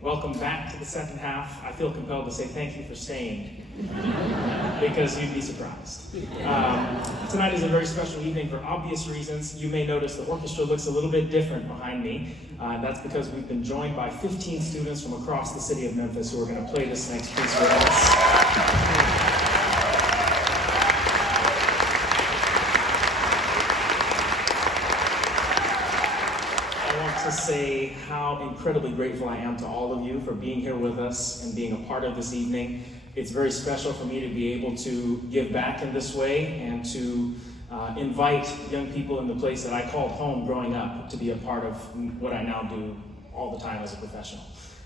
welcome back to the second half. I feel compelled to say thank you for staying, because you'd be surprised. Tonight is a very special evening for obvious reasons. You may notice the orchestra looks a little bit different behind me. That's because we've been joined by 15 students from across the city of Memphis who are going to play this next piece with us. To say how incredibly grateful I am to all of you for being here with us and being a part of this evening. It's very special for me to be able to give back in this way and to invite young people in the place that I called home growing up to be a part of what I now do all the time as a professional.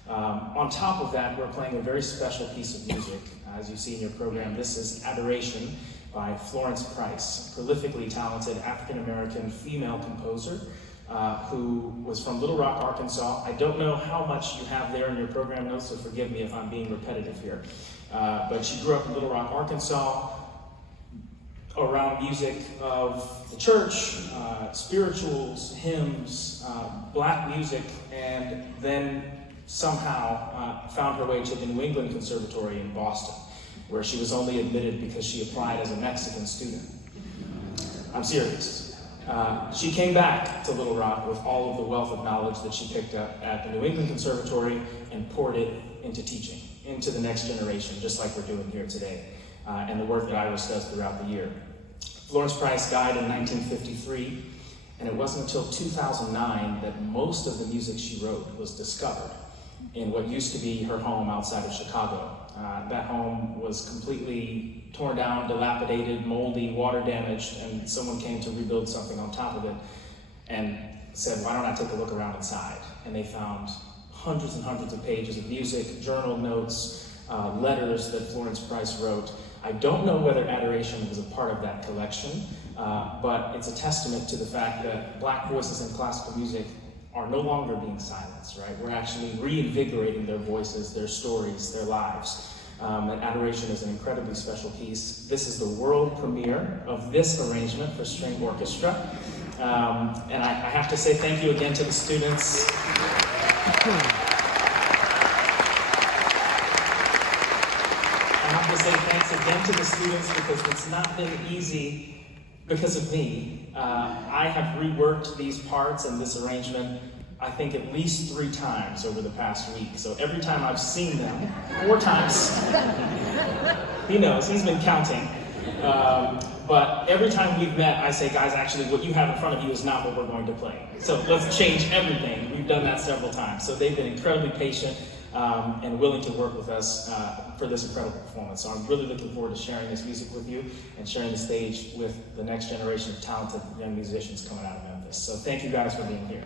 On top of that, we're playing a very special piece of music. As you see in your program, this is Adoration by Florence Price, a prolifically talented African-American female composer who was from Little Rock, Arkansas. I don't know how much you have there in your program notes, so forgive me if I'm being repetitive here. But she grew up in Little Rock, Arkansas, around music of the church, spirituals, hymns, black music, and then somehow found her way to the New England Conservatory in Boston, where she was only admitted because she applied as a Mexican student. I'm serious. She came back to Little Rock with all of the wealth of knowledge that she picked up at the New England Conservatory and poured it into teaching, into the next generation, just like we're doing here today, and the work that Iris does throughout the year. Florence Price died in 1953, and it wasn't until 2009 that most of the music she wrote was discovered in what used to be her home outside of Chicago. That home was completely torn down, dilapidated, moldy, water damaged, and someone came to rebuild something on top of it and said, why don't I take a look around inside? And they found hundreds and hundreds of pages of music, journal notes, letters that Florence Price wrote. I don't know whether Adoration was a part of that collection, but it's a testament to the fact that Black voices in classical music are no longer being silenced, right? We're actually reinvigorating their voices, their stories, their lives. And Adoration is an incredibly special piece. This is the world premiere of this arrangement for string orchestra. And I have to say thank you again to the students. I have to say thanks again to the students because it's not been easy because of me. I have reworked these parts and this arrangement, I think at least 3 times over the past week. So every time I've seen them, 4 times, he knows, he's been counting. But every time we've met, I say, guys, actually what you have in front of you is not what we're going to play. So let's change everything. We've done that several times. So they've been incredibly patient and willing to work with us for this incredible performance. So I'm really looking forward to sharing this music with you and sharing the stage with the next generation of talented young musicians coming out of Memphis. So thank you guys for being here.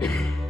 Amen.